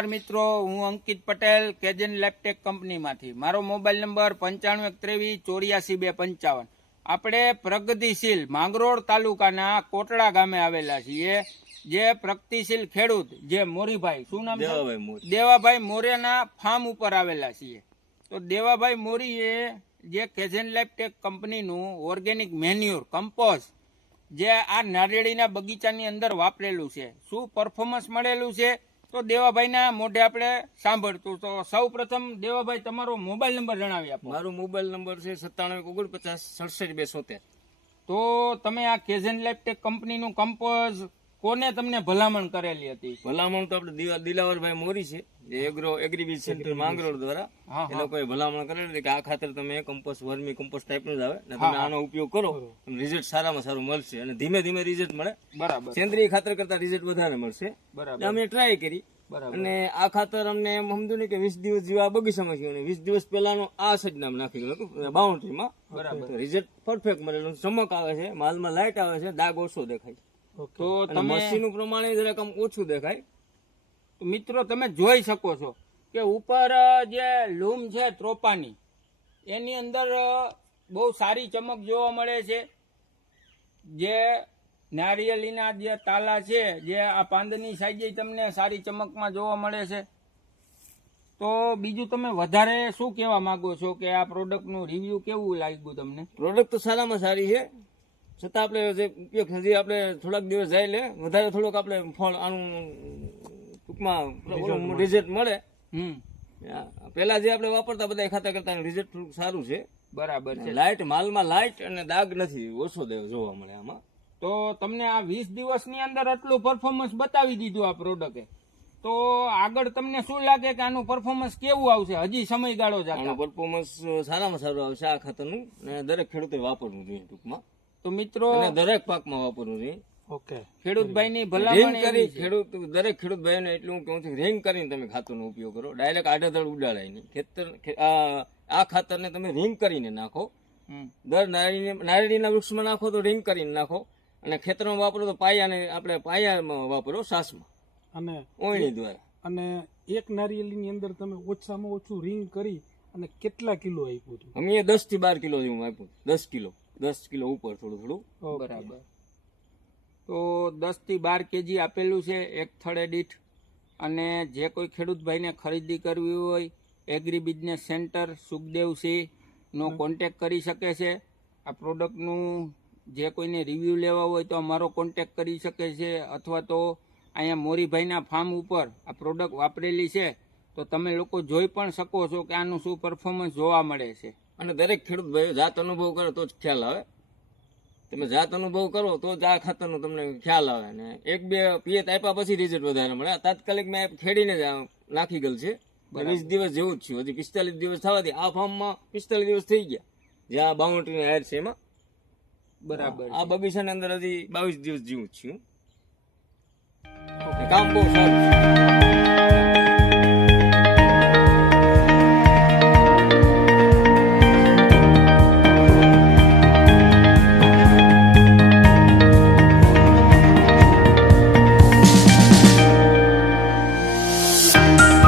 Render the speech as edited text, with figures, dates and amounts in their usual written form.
નમસ્કાર મિત્રો, હું અંકિત પટેલ કેજન લેપટેક કંપનીમાંથી. મારો મોબાઈલ નંબર 9513848255. આપણે પ્રગતિશીલ માંગરોળ તાલુકાના કોટડા ગામે આવેલા છીએ. જે પ્રગતિશીલ ખેડૂત જે મોરીભાઈ, શું નામ છે? દેવાભાઈ મોરેના ફાર્મ ઉપર આવેલા છીએ. તો દેવાભાઈ મોરીએ જે કેજન લેપટેક કંપનીનું ઓર્ગેનિક મેન્યુર કમ્પોઝ જે આ નારિયેળીના બગીચાની અંદર વાપરેલું છે, શું પરફોર્મન્સ મળેલું છે તો દેવાભાઈના મોઢે આપણે સાંભળતું. તો સૌ પ્રથમ દેવાભાઈ તમારો મોબાઈલ નંબર જણાવી આપો. મારો મોબાઈલ નંબર છે 9749 તો તમે આ કેજન લેપટેક કંપનીનું કમ્પોઝ કોને તમને ભલામણ કરેલી હતી? ભલામણ તો આપણે દિલાવરભાઈ મોરી છે, જે એગ્રીબીજ સેન્ટર માંગરોળ દ્વારા એ લોકોએ ભલામણ કરેલી હતી કે આ ખાતર તમે કમ્પોસ્ટ વર્મી કમ્પોસ્ટ ટાઈપનું જ આવે ને તમે આનો ઉપયોગ કરો, રિઝલ્ટ સારામાં સારું મળશે અને ધીમે ધીમે રિઝલ્ટ મળે. બરાબર. સેન્દ્રીય ખાતર કરતા રિઝલ્ટ વધારે મળશે. બરાબર. અમે ટ્રાય કરી અને આ ખાતર અમને એમ સમજો ને કે 20 દિવસ જેવા આ બગીચામાં છે અને 20 દિવસ પહેલાનો આ સજ નામ નાખી ગયું હતું બાઉન્ડ્રીમાં. બરાબર. રિઝલ્ટ પરફેક્ટ મળેલું, ચમક આવે છે, માલમાં લાઇટ આવે છે, દાગ ઓછો દેખાય. તો તમે મશીનનું પ્રમાણે જરાક આમ ઓછું દેખાય. મિત્રો તમે જોઈ શકો છો કે ઉપર જે લૂમ છે ત્રોપાની, એની અંદર બહુ સારી ચમક જોવા મળે છે. જે નારિયેળીના જે તાલા છે, જે આ પાંદની સાઈઝે તમને સારી ચમકમાં જોવા મળે છે. તો બીજું તમે વધારે શું કહેવા માંગો છો કે આ પ્રોડક્ટનું રિવ્યુ કેવું લાગ્યું તમને? પ્રોડક્ટ તો સારામાં સારી છે, છતાં આપણે જે ઉપયોગ હજી આપણે થોડાક દિવસ જાય એટલે વધારે થોડોક આપણે ફળ આનું ટૂંકમાં રિઝલ્ટ મળે. પેલા જે આપણે વાપરતા બધા ખાતા કરતા રિઝલ્ટ થોડુંક સારું છે. બરાબર છે. લાઇટ માલમાં લાઇટ અને દાગ નથી, ઓછો જોવા મળે આમાં. તો તમને આ 20 દિવસની અંદર આટલું પરફોર્મન્સ બતાવી દીધું આ પ્રોડક્ટે, તો આગળ તમને શું લાગે કે આનું પરફોર્મન્સ કેવું આવશે? હજી સમયગાળો જ આનું પરફોર્મન્સ સારામાં સારું આવશે આ ખાતરનું, અને દરેક ખેડૂતે વાપરવું જોઈએ ટૂંકમાં. તો મિત્રો દરેક પાકમાં વાપરવું જોઈએ. ઓકે, ખેડૂતભાઈની ભલામણ કરી દરેક ખેડૂત ભાઈને એટલું હું કહું છું, રિંગ કરીને તમે ખાતરનો ઉપયોગ કરો, ડાયરેક્ટ આડેધડ ઉડાડાય નહીં. આ ખાતરને તમે રિંગ કરીને નાખો, દર નારિયેળીના વૃક્ષમાં નાખો તો રિંગ કરીને નાખો, અને ખેતરમાં વાપરો તો આપણે પાયામાં વાપરો, સાસમાં અને ઓયણી દ્વારા. અને એક નારિયેળીની અંદર તમે ઓછામાં ઓછું રિંગ કરી અને કેટલા કિલો આપ્યું હતું? અમે 10 થી 12 કિલો જેવું આપ્યું. 10 કિલો ઉપર થોડું. બરાબર. તો 10 થી 12 કેજી આપેલું છે એક થડે દીઠ. અને જે કોઈ ખેડૂત ભાઈને ખરીદી કરવી હોય, એગ્રી બિઝનેસ સેન્ટર સુખદેવસિંહનો કોન્ટેક કરી શકે છે. આ પ્રોડક્ટનું જે કોઈને રિવ્યૂ લેવા હોય તો અમારો કોન્ટેક કરી શકે છે, અથવા તો અહીંયા મોરીભાઈના ફાર્મ ઉપર આ પ્રોડક્ટ વાપરેલી છે તો તમે લોકો જોઈ પણ શકો છો કે આનું શું પરફોર્મન્સ જોવા મળે છે. અને દરેક ખેડૂત ભાઈ જાત અનુભવ કરે તો જ ખ્યાલ આવે. તમે જાત અનુભવ કરો તો જ આ ખાતરનો તમને ખ્યાલ આવે. ને 1-2 પિયત આપ્યા પછી રિઝલ્ટ વધારે મળે. તાત્કાલિક મેં ખેડીને જ નાખી ગયેલ છે. 20 દિવસ જેવું જ છું, હજી 45 દિવસ થવાથી આ ફાર્મમાં 45 દિવસ થઈ ગયા, જ્યાં બાઉન્ડ્રીની હાયર છે એમાં. બરાબર. આ બગીચાની અંદર હજી 22 દિવસ જેવું જ છું. કામ બહુ સારું છે.